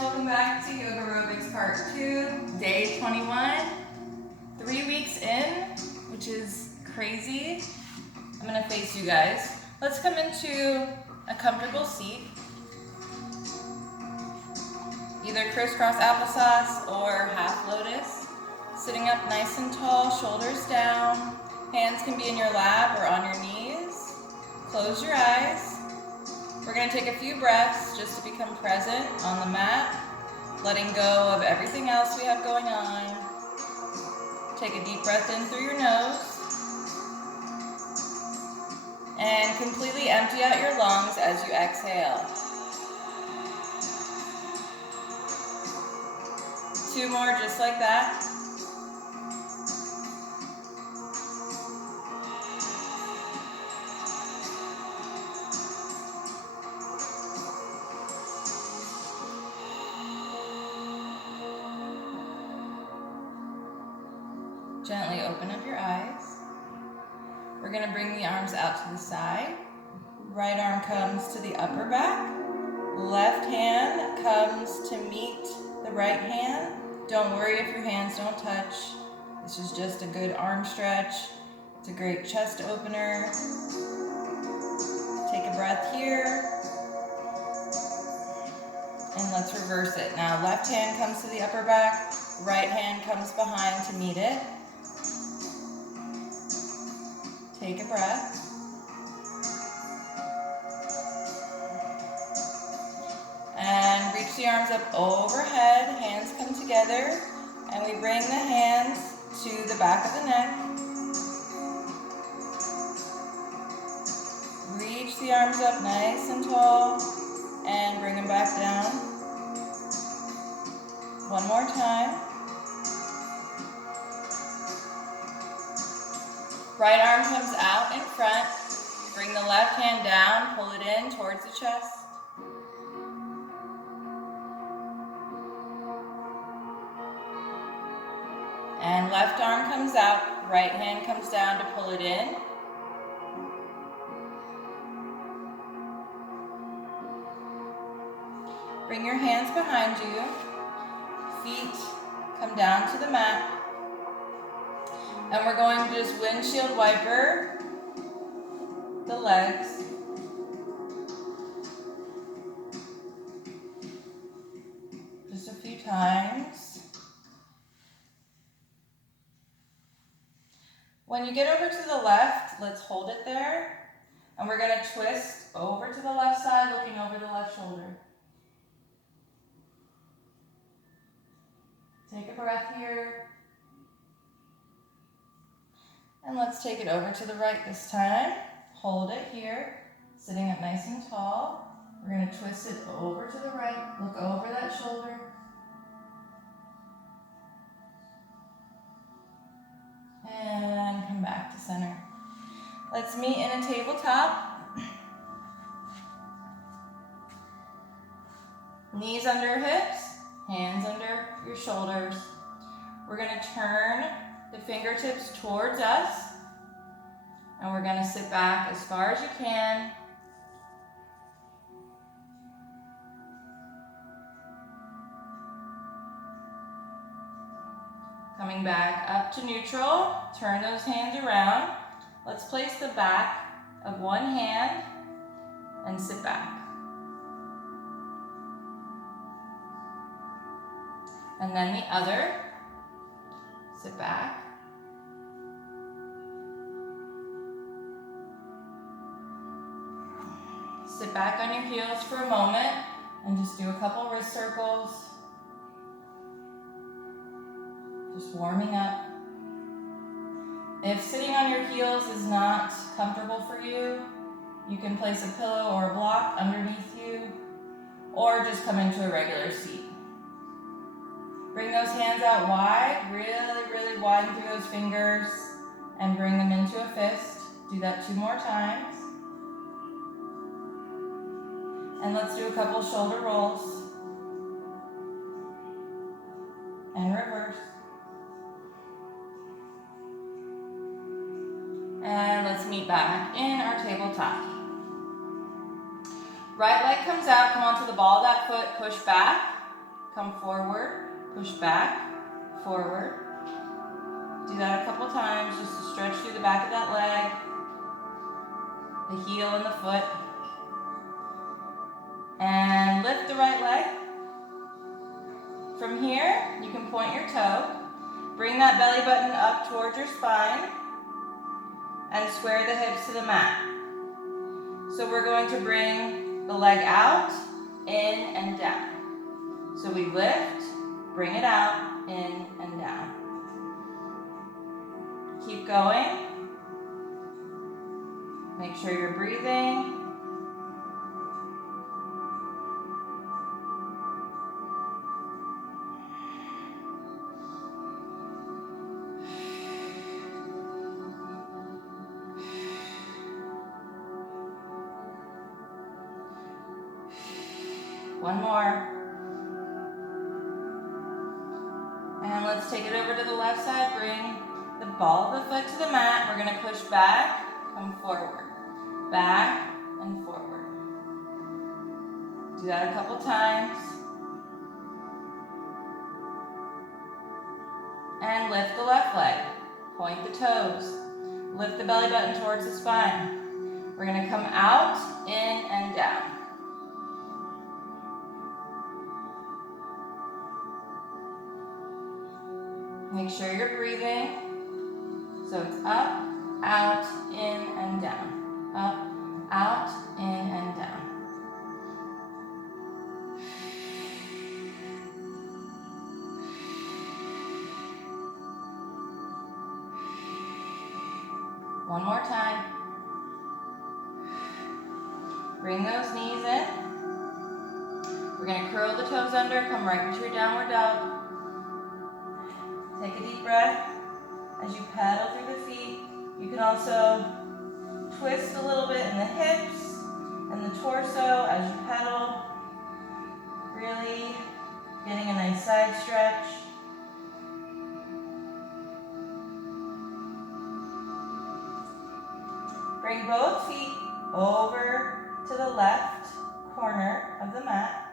welcome back to Yogarobix Part 2, Day 21. 3 weeks in, which is crazy. I'm going to face you guys. Let's come into a comfortable seat. Either crisscross applesauce or half lotus. Sitting up nice and tall, shoulders down. Hands can be in your lap or on your knees. Close your eyes. We're going to take a few breaths just to become present on the mat, letting go of everything else we have going on. Take a deep breath in through your nose and completely empty out your lungs as you exhale. 2 more just like that. Gently open up your eyes. We're going to bring the arms out to the side. Right arm comes to the upper back. Left hand comes to meet the right hand. Don't worry if your hands don't touch. This is just a good arm stretch. It's a great chest opener. Take a breath here. And let's reverse it. Now left hand comes to the upper back. Right hand comes behind to meet it. Take a breath. And reach the arms up overhead. Hands come together. And we bring the hands to the back of the neck. Reach the arms up nice and tall. And bring them back down. One more time. Right arm comes out in front. Bring the left hand down, pull it in towards the chest. And left arm comes out, right hand comes down to pull it in. Bring your hands behind you. Feet come down to the mat. And we're going to just windshield wiper the legs. Just a few times. When you get over to the left, let's hold it there. And we're going to twist over to the left side, looking over the left shoulder. Take a breath here. And let's take it over to the right this time. Hold it here, sitting up nice and tall. We're going to twist it over to the right. Look over that shoulder. And come back to center. Let's meet in a tabletop. Knees under hips, hands under your shoulders. We're going to turn the fingertips towards us, and we're going to sit back as far as you can. Coming back up to neutral, turn those hands around. Let's place the back of one hand and sit back. And then the other, sit back. Sit back on your heels for a moment and just do a couple wrist circles. Just warming up. If sitting on your heels is not comfortable for you, you can place a pillow or a block underneath you, or just come into a regular seat. Bring those hands out wide, really widen through those fingers, and bring them into a fist. Do that 2 more times. And let's do a couple shoulder rolls. And reverse. And let's meet back in our tabletop. Right leg comes out, come onto the ball of that foot, push back. come forward, push back, forward. Do that a couple times just to stretch through the back of that leg, the heel and the foot. And lift the right leg. From here, you can point your toe. Bring that belly button up towards your spine and square the hips to the mat. So we're going to bring the leg out, in and down. So we lift, bring it out, in and down. Keep going. Make sure you're breathing. One more. And let's take it over to the left side. Bring the ball of the foot to the mat. We're going to push back, come forward. Back and forward. Do that a couple times. And lift the left leg. Point the toes. Lift the belly button towards the spine. We're going to come out, in, and down. Make sure you're breathing. So it's up, out, in, and down. Up, out, in, and down. One more time. Bring those knees in. We're going to curl the toes under, come right into your downward dog. Take a deep breath as you paddle through the feet. You can also twist a little bit in the hips and the torso as you pedal. Really getting a nice side stretch. Bring both feet over to the left corner of the mat.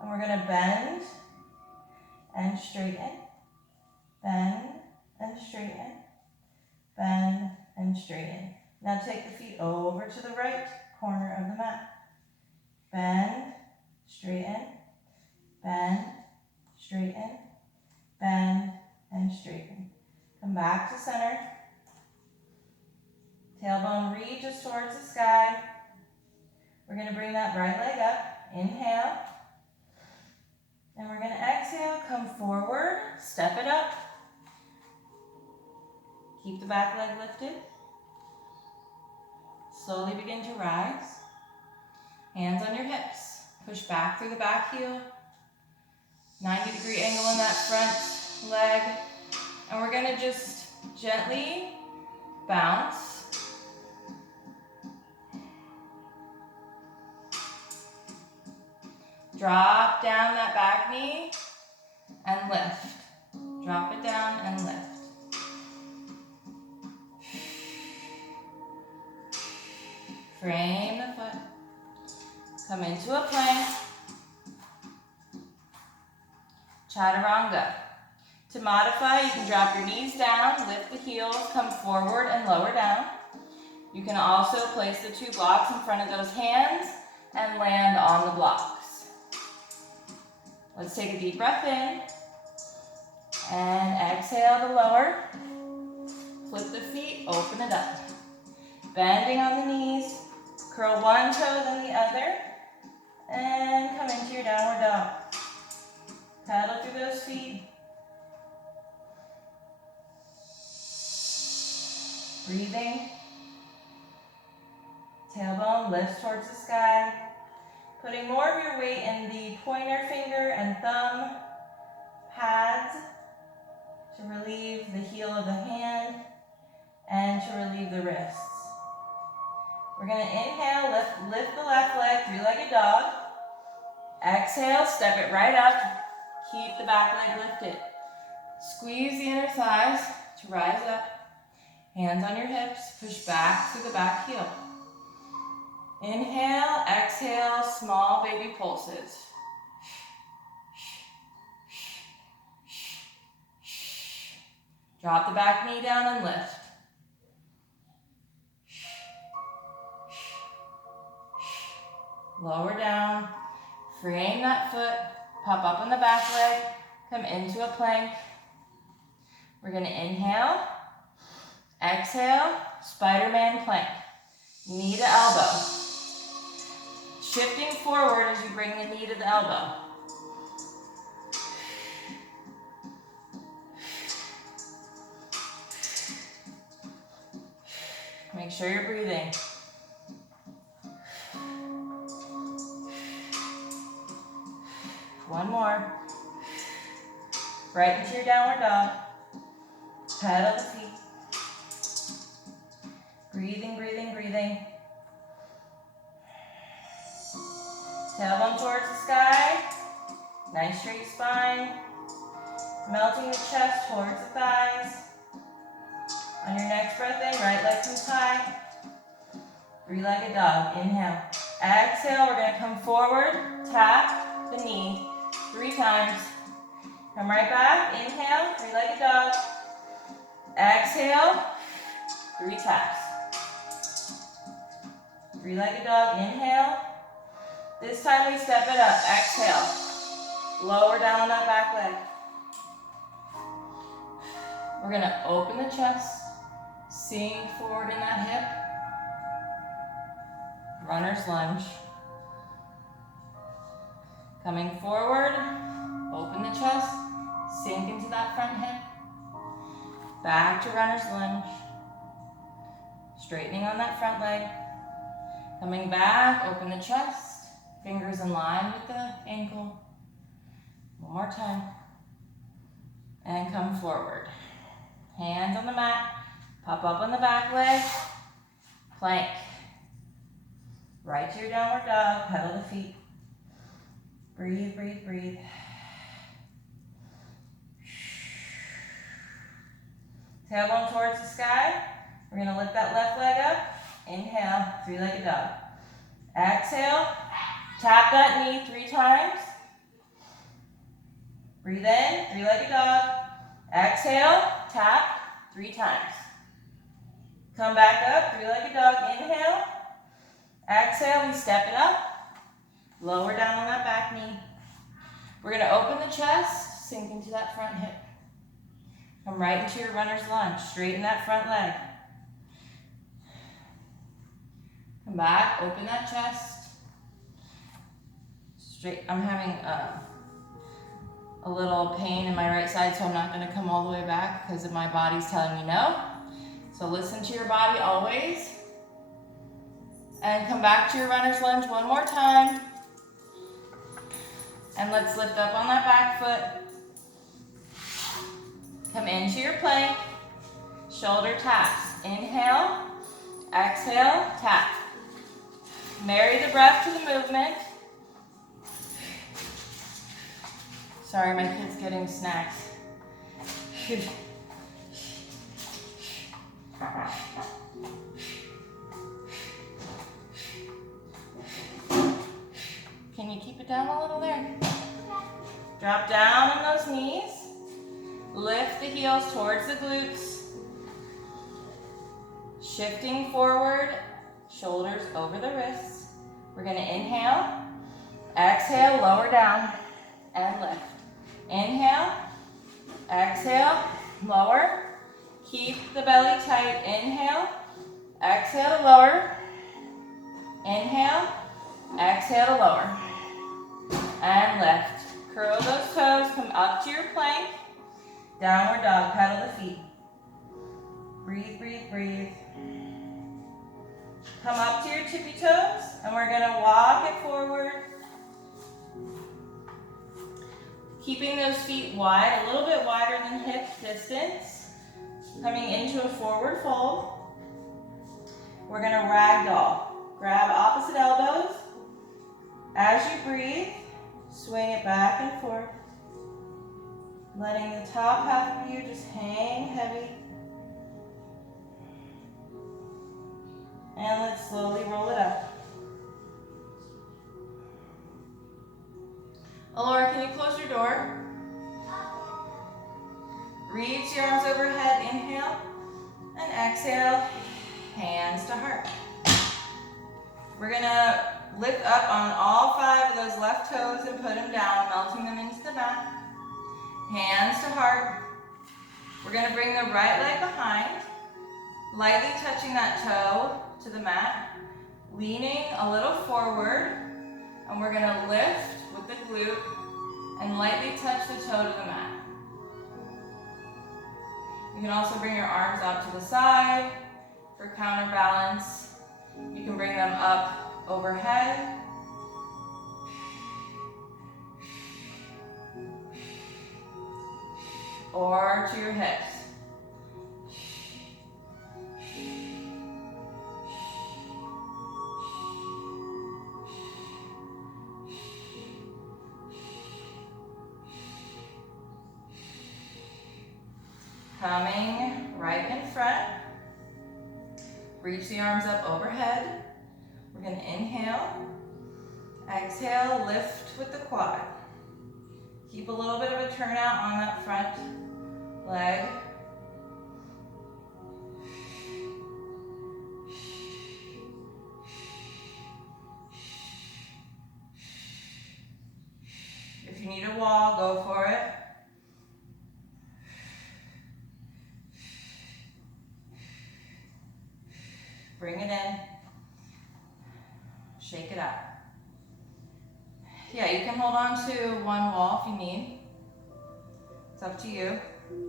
And we're going to bend and straighten. Bend and straighten. Bend and straighten. Now take the feet over to the right corner of the mat. Bend, straighten, bend, straighten, bend, and straighten. Come back to center. Tailbone reaches towards the sky. We're going to bring that right leg up. Inhale. And we're going to exhale, come forward, step it up. Keep the back leg lifted. Slowly begin to rise. Hands on your hips. Push back through the back heel. 90-degree angle in that front leg. And we're going to just gently bounce. Drop down that back knee and lift. Drop it down and lift. Frame the foot. Come into a plank. Chaturanga. To modify, you can drop your knees down, lift the heels, come forward and lower down. You can also place the two blocks in front of those hands and land on the blocks. Let's take a deep breath in and exhale to lower. Flip the feet, open it up. Bending on the knees, curl one toe then the other, and come into your downward dog. Paddle through those feet. Breathing. Tailbone lifts towards the sky. Putting more of your weight in the pointer finger and thumb pads to relieve the heel of the hand and to relieve the wrists. We're going to inhale, lift the left leg, three-legged dog. Exhale, step it right up. Keep the back leg lifted. Squeeze the inner thighs to rise up. Hands on your hips, push back through the back heel. Inhale, exhale, small baby pulses. Drop the back knee down and lift. Lower down. Frame that foot. Pop up on the back leg. Come into a plank. We're going to inhale. Exhale. Spider-Man plank. Knee to elbow. Shifting forward as you bring the knee to the elbow. Make sure you're breathing. One more. Right into your downward dog. Pedal the feet. Breathing, breathing, breathing. Tailbone towards the sky. Nice straight spine. Melting the chest towards the thighs. On your next breath in, right leg comes high. Three-legged dog. Inhale. Exhale, we're going to come forward. Tap the knee 3 times. Come right back. Inhale, three-legged dog. Exhale, 3 taps. Three-legged dog. Inhale. This time we step it up. Exhale. Lower down on that back leg. We're going to open the chest. Sink forward in that hip. Runner's lunge. Coming forward, open the chest, sink into that front hip. Back to runner's lunge. Straightening on that front leg. Coming back, open the chest, fingers in line with the ankle. One more time. And come forward. Hands on the mat. Pop up on the back leg, plank. Right to your downward dog, pedal the feet. Breathe, breathe, breathe. Tailbone towards the sky. We're gonna lift that left leg up. Inhale, three-legged dog. Exhale, tap that knee 3 times. Breathe in, three-legged dog. Exhale, tap 3 times. Come back up, three-legged dog, inhale. Exhale, we step it up. Lower down on that back knee. We're gonna open the chest, sink into that front hip. Come right into your runner's lunge, straighten that front leg. Come back, open that chest. Straight, I'm having a little pain in my right side, so I'm not gonna come all the way back because my body's telling me no. So listen to your body always. And come back to your runner's lunge one more time. And let's lift up on that back foot. Come into your plank. Shoulder taps. Inhale. Exhale. Tap. Marry the breath to the movement. Sorry, my kid's getting snacks. Can you keep it down a little there? Drop down on those knees. Lift the heels towards the glutes. Shifting forward, shoulders over the wrists. We're gonna inhale, exhale, lower down, and lift. Inhale, exhale, lower. Keep the belly tight. Inhale, exhale to lower. Inhale, exhale to lower. And lift. Curl those toes, come up to your plank. Downward dog, pedal the feet. Breathe, breathe, breathe. Come up to your tippy toes, and we're gonna walk it forward. Keeping those feet wide, a little bit wider than hip distance. Coming into a forward fold. We're gonna ragdoll. Grab opposite elbows. As you breathe, swing it back and forth. Letting the top half of you just hang heavy. And let's slowly roll it up. Alora, can you close your door? Reach your arms overhead, inhale, and exhale, hands to heart. We're gonna lift up on all 5 of those left toes and put them down, melting them into the mat. Hands to heart. We're gonna bring the right leg behind, lightly touching that toe to the mat, leaning a little forward, and we're gonna lift with the glute and lightly touch the toe to the mat. You can also bring your arms out to the side for counterbalance. You can bring them up overhead. Or to your hips. Coming right in front. Reach the arms up overhead. We're going to inhale. Exhale, lift with the quad. Keep a little bit of a turnout on that front leg. If you need a wall, go for it. Bring it in. Shake it out. Yeah, you can hold on to one wall if you need. It's up to you.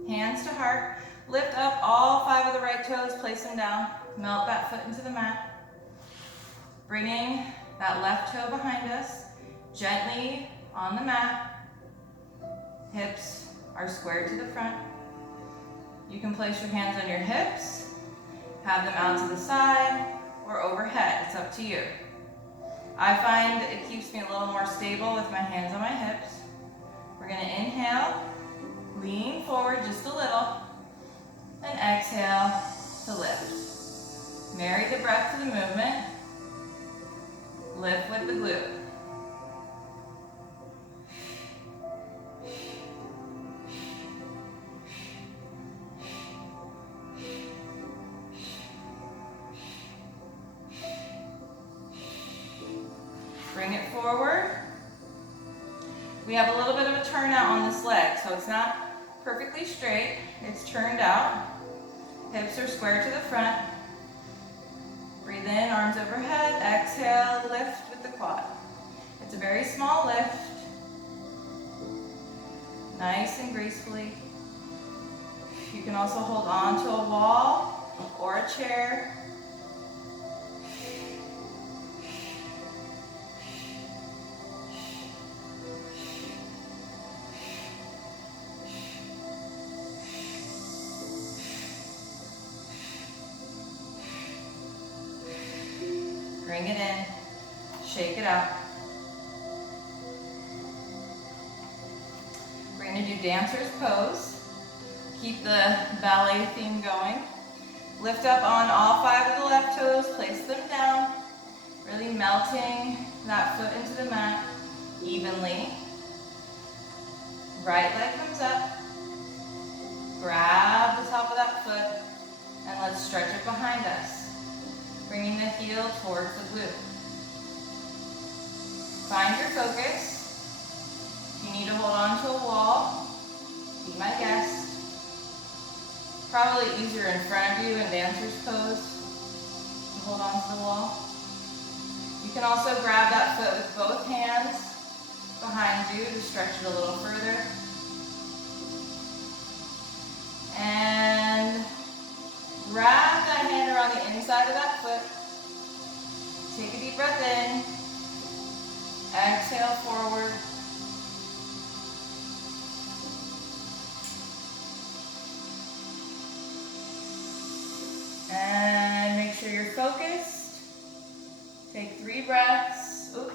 Hands to heart. Lift up all 5 of the right toes, place them down. Melt that foot into the mat. Bringing that left toe behind us, gently on the mat. Hips are squared to the front. You can place your hands on your hips, have them out to the side or overhead. It's up to you. I find it keeps me a little more stable with my hands on my hips. We're going to inhale, lean forward just a little, and exhale to lift. Marry the breath to the movement. Lift with the glute. Bring it forward. We have a little bit of a turnout on this leg, so it's not perfectly straight. It's turned out. Hips are square to the front. Breathe in, arms overhead. Exhale, lift with the quad. It's a very small lift. Nice and gracefully. You can also hold on to a wall or a chair. Bring it in, shake it out. We're going to do dancer's pose. Keep the ballet theme going. Lift up on all 5 of the left toes, place them down, really melting that foot into the mat evenly. Right leg comes up. Grab the top of that foot and let's stretch it behind us. Bringing the heel towards the glute. Find your focus. If you need to hold on to a wall, be my guest. Probably easier in front of you in dancer's pose to hold on to the wall. You can also grab that foot with both hands behind you to stretch it a little further. And wrap that hand around the inside of that foot. Take a deep breath in. Exhale forward. And make sure you're focused. Take 3 breaths. Ooh.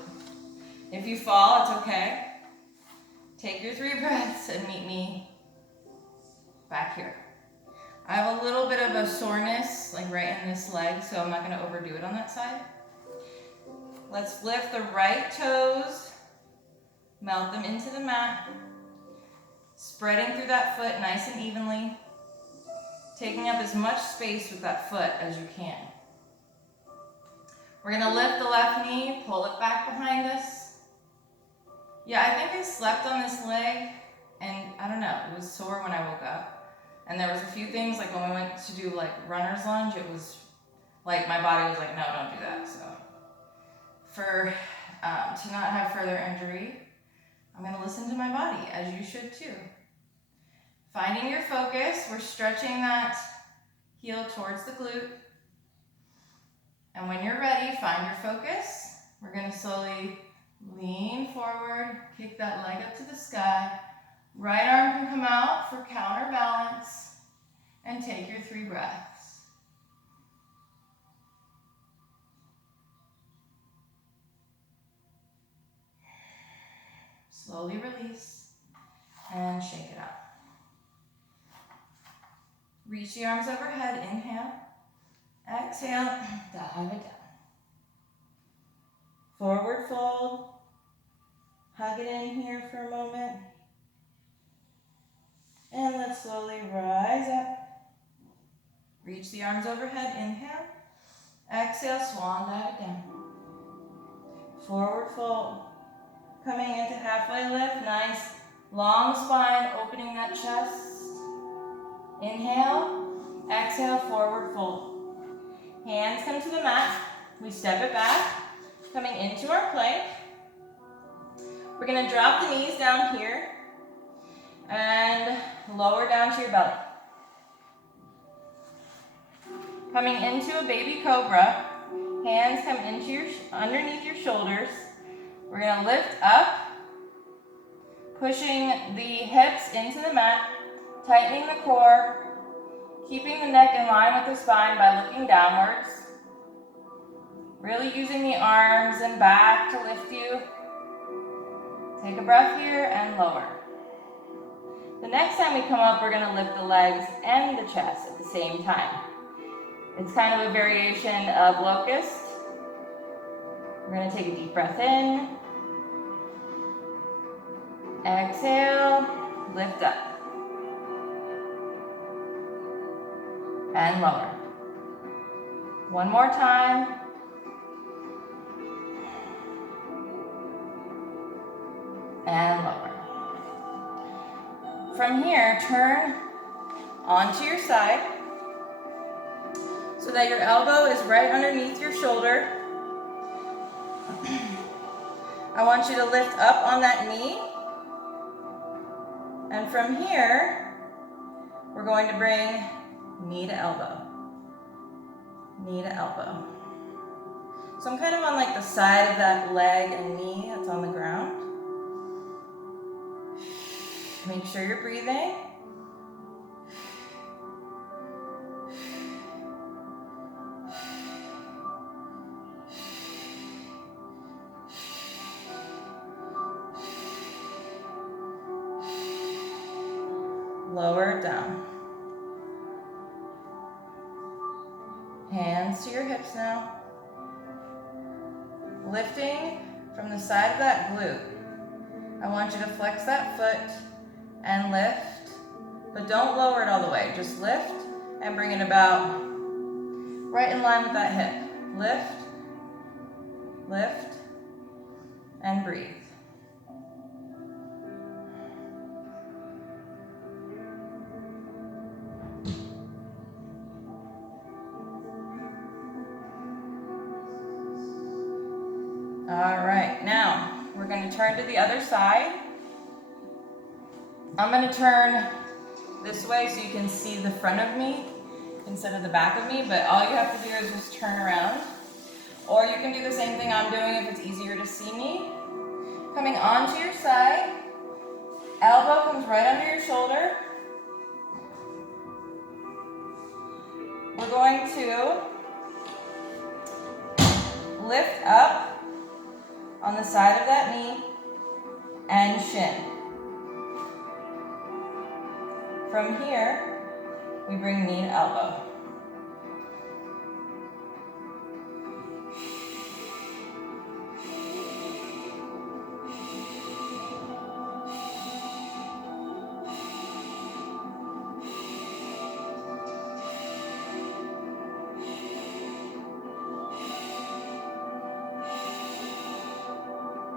If you fall, it's okay. Take your 3 breaths and meet me back here. I have a little bit of a soreness, like right in this leg, so I'm not going to overdo it on that side. Let's lift the right toes, melt them into the mat. Spreading through that foot nice and evenly, taking up as much space with that foot as you can. We're gonna lift the left knee, pull it back behind us. Yeah, I think I slept on this leg, and I don't know, it was sore when I woke up. And there was a few things, like when we went to do like runner's lunge, it was like my body was like, no, don't do that. So to not have further injury, I'm gonna listen to my body, as you should too. Finding your focus, we're stretching that heel towards the glute. And when you're ready, find your focus. We're gonna slowly lean forward, kick that leg up to the sky. Right arm can come out for counterbalance, and take your 3 breaths. Slowly release and shake it out. Reach the arms overhead, inhale. Exhale, dive it down. Forward fold. Hug it in here for a moment. And let's slowly rise up. Reach the arms overhead, inhale. Exhale, swan dive it down. Forward fold. Coming into halfway lift, nice long spine, opening that chest. Inhale, exhale, forward fold. Hands come to the mat. We step it back, coming into our plank. We're gonna drop the knees down here and lower down to your belly. Coming into a baby cobra, hands come into underneath your shoulders. We're gonna lift up, pushing the hips into the mat, tightening the core, keeping the neck in line with the spine by looking downwards. Really using the arms and back to lift you. Take a breath here and lower. The next time we come up, we're gonna lift the legs and the chest at the same time. It's kind of a variation of locust. We're gonna take a deep breath in. Exhale, lift up. And lower. One more time. And lower. From here, turn onto your side so that your elbow is right underneath your shoulder. I want you to lift up on that knee. And from here, we're going to bring knee to elbow. Knee to elbow. So I'm kind of on like the side of that leg and knee that's on the ground. Make sure you're breathing. Lower it down. Hands to your hips now. Lifting from the side of that glute. I want you to flex that foot and lift, but don't lower it all the way. Just lift and bring it about right in line with that hip. Lift, lift, and breathe. All right, now we're going to turn to the other side. I'm going to turn this way so you can see the front of me instead of the back of me, but all you have to do is just turn around. Or you can do the same thing I'm doing if it's easier to see me. Coming onto your side, elbow comes right under your shoulder. We're going to lift up on the side of that knee and shin. From here, we bring knee to elbow.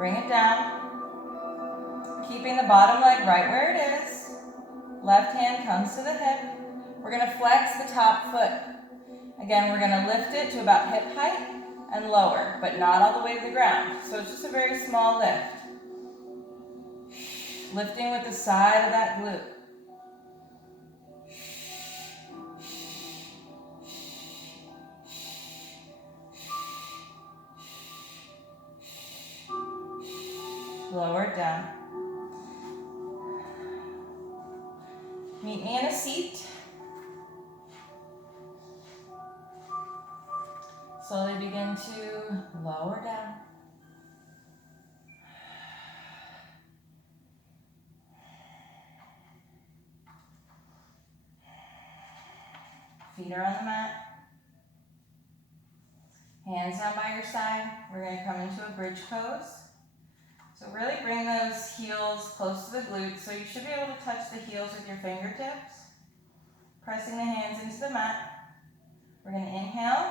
Bring it down. Keeping the bottom leg right where it is. Left hand comes to the hip. We're going to flex the top foot. Again, we're going to lift it to about hip height and lower, but not all the way to the ground. So it's just a very small lift. Lifting with the side of that glute. Lower it down. Meet me in a seat. Slowly begin to lower down. Feet are on the mat. Hands down by your side. We're going to come into a bridge pose. So really bring those heels close to the glutes. So you should be able to touch the heels with your fingertips. Pressing the hands into the mat. We're going to inhale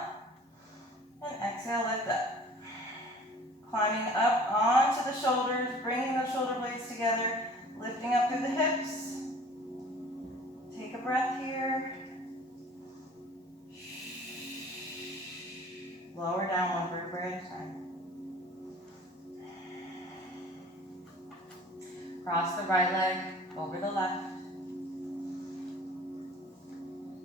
and exhale, lift up. Climbing up onto the shoulders, bringing those shoulder blades together, lifting up through the hips. Take a breath here. Lower down one vertebrae at a time. Cross the right leg over the left.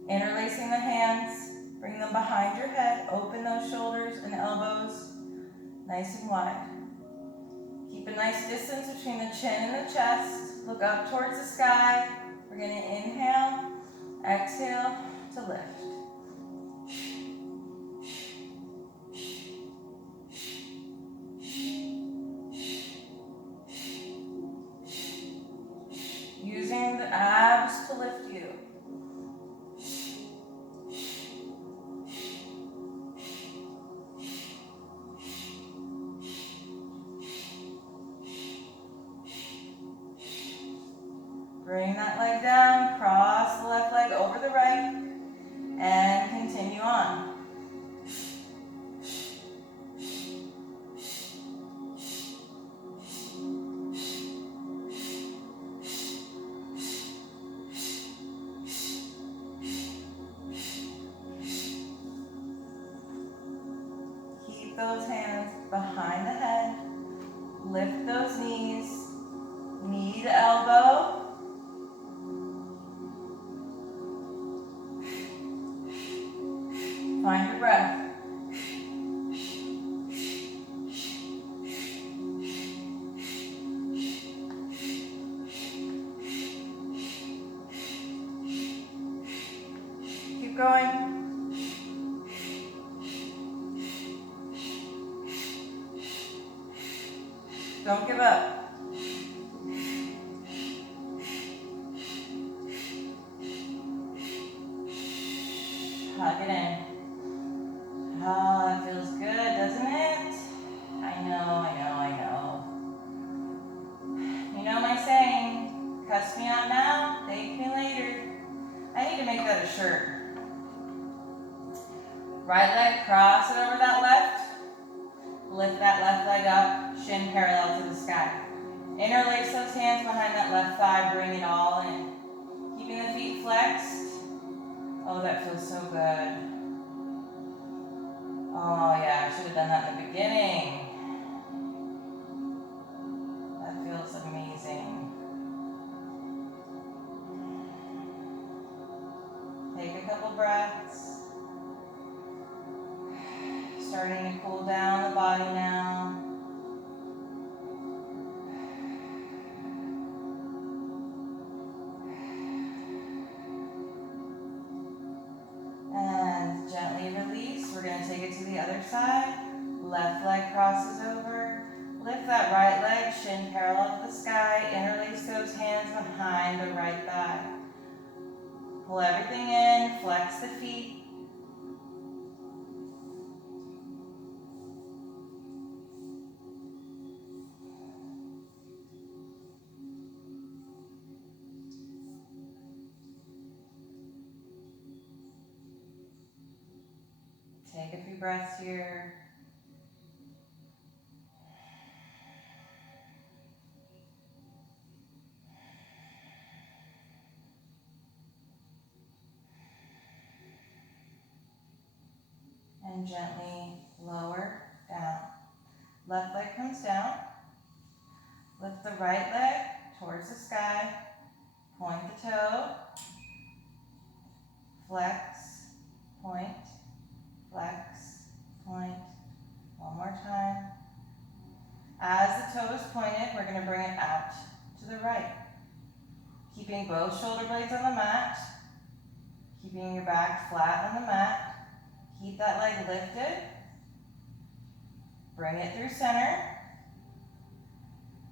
Interlacing the hands, bring them behind your head, open those shoulders and elbows nice and wide. Keep a nice distance between the chin and the chest. Look up towards the sky. We're going to inhale, exhale to lift. Using the abs to lift you. Bring that leg down, cross the left leg over the right, and continue on. Keep those hands behind the head, lift those knees, knee to elbow. Find your breath. Keep going. Don't give up. Hug it in. Oh, that feels good, doesn't it? I know. You know my saying, cuss me out now, thank me later. I need to make that a shirt. Right leg, cross it over that left. Lift that left leg up, shin parallel to the sky. Interlace those hands behind that left thigh, bring it all in. Keeping the feet flexed. Oh, that feels so good. Oh yeah, I should have done that in the beginning. That feels amazing. Take a couple breaths. Starting to cool down the body now. And gently release. We're going to take it to the other side. Left leg crosses over. Lift that right leg, shin parallel to the sky. Interlace those hands behind the right thigh. Pull everything in, flex the feet. Take a few breaths here. and gently lower down. Left leg comes down. Lift the right leg towards the sky. Point the toe. Flex, point, flex, point. One more time. As the toe is pointed, we're going to bring it out to the right. Keeping both shoulder blades on the mat. Keeping your back flat on the mat. Keep that leg lifted. Bring it through center.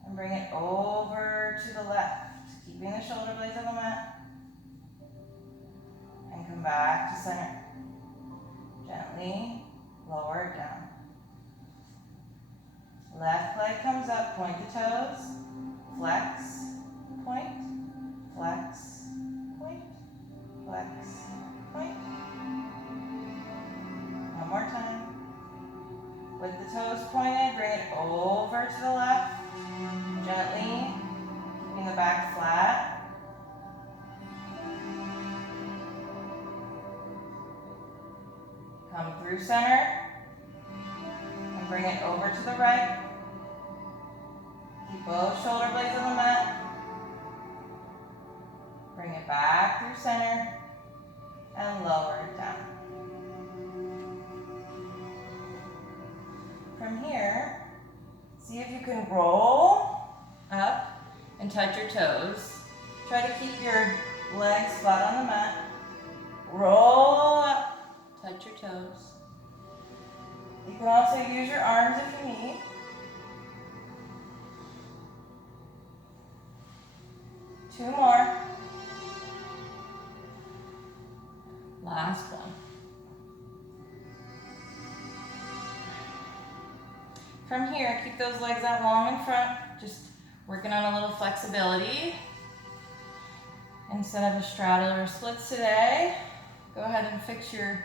And bring it over to the left. Keeping the shoulder blades on the mat. And come back to center. Gently lower it down. Left leg comes up, point the toes. Flex, point, flex, point, flex, point. One more time. With the toes pointed, bring it over to the left. Gently, keeping the back flat. Come through center. And bring it over to the right. Keep both shoulder blades on the mat. Bring it back through center. And lower it down. From here, see if you can roll up and touch your toes. Try to keep your legs flat on the mat. Roll up, touch your toes. You can also use your arms if you need. Two more. Last one. From here, keep those legs out long in front, just working on a little flexibility. Instead of a straddle or splits today, go ahead and fix your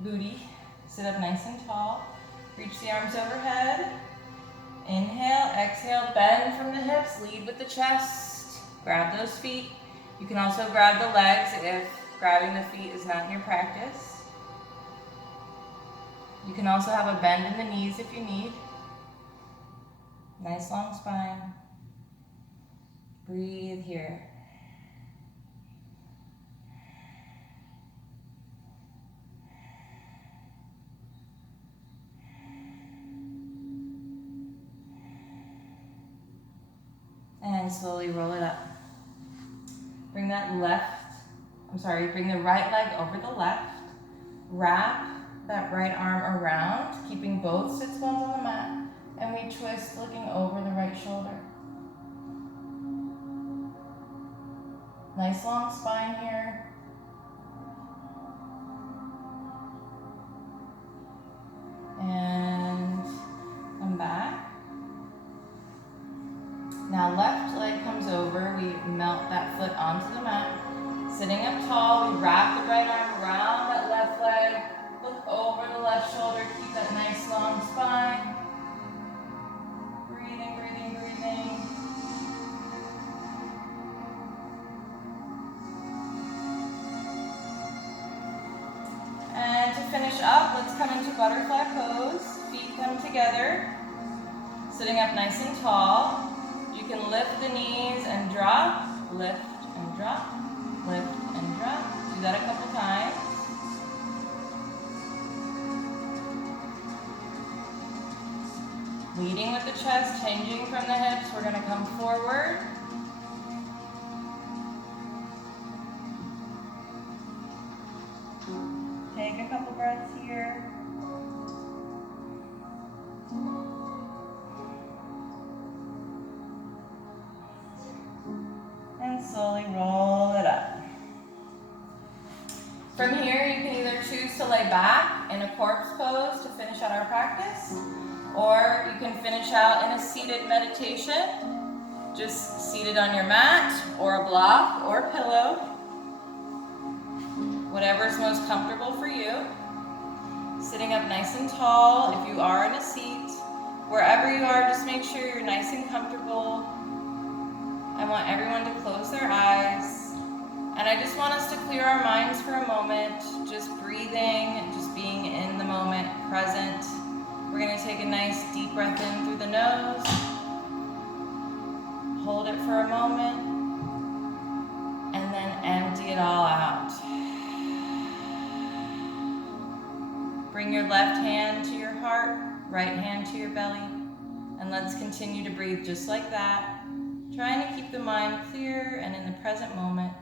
booty. Sit up nice and tall. Reach the arms overhead. Inhale, exhale, bend from the hips, lead with the chest. Grab those feet. You can also grab the legs if grabbing the feet is not your practice. You can also have a bend in the knees if you need. Nice long spine. Breathe here. And slowly roll it up. Bring the right leg over the left. Wrap that right arm around, keeping both sits bones on the mat. And we twist, looking over the right shoulder. Nice long spine here. And come back. Now left leg comes over, we melt that foot onto the mat. Sitting up tall, we wrap the right arm around that left leg. Look over the left shoulder, keep that nice long spine. Breathing, breathing, breathing. And to finish up, let's come into butterfly pose. Feet come together. Sitting up nice and tall. You can lift the knees and drop, lift and drop, lift and drop. Do that a couple times. Leading with the chest, changing from the hips. We're going to come forward. Take a couple breaths here. And slowly roll it up. From here, you can either choose to lay back in a corpse pose to finish out our practice, or you can finish out in a seated meditation, just seated on your mat, or a block, or a pillow, whatever's most comfortable for you. Sitting up nice and tall, if you are in a seat, wherever you are, just make sure you're nice and comfortable. I want everyone to close their eyes, and I just want us to clear our minds for a moment, just breathing, just being being in the moment, present. We're going to take a nice deep breath in through the nose. Hold it for a moment. And then empty it all out. Bring your left hand to your heart, right hand to your belly. And let's continue to breathe just like that. Trying to keep the mind clear and in the present moment.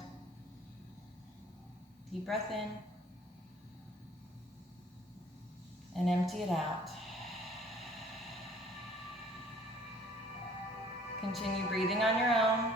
Deep breath in. And empty it out. Continue breathing on your own.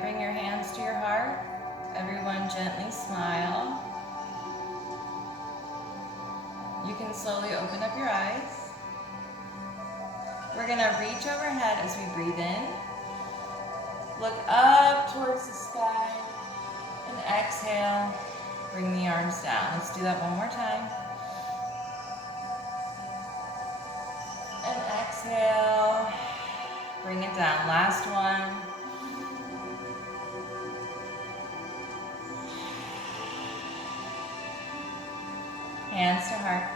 Bring your hands to your heart. Everyone gently smile. You can slowly open up your eyes. We're going to reach overhead as we breathe in. Look up towards the sky. And exhale. Bring the arms down. Let's do that one more time. And exhale. Bring it down. Last one. Hands to heart.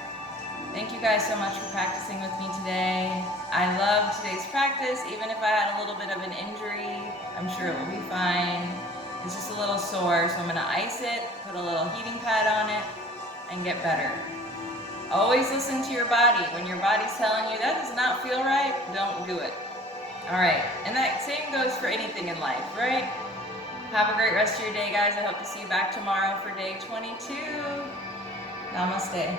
Thank you guys so much for practicing with me today. I love today's practice. Even if I had a little bit of an injury, I'm sure it will be fine. It's just a little sore, so I'm gonna ice it, put a little heating pad on it, and get better. Always listen to your body. When your body's telling you that does not feel right, don't do it. All right, and that same goes for anything in life, right? Have a great rest of your day, guys. I hope to see you back tomorrow for day 22. Namaste.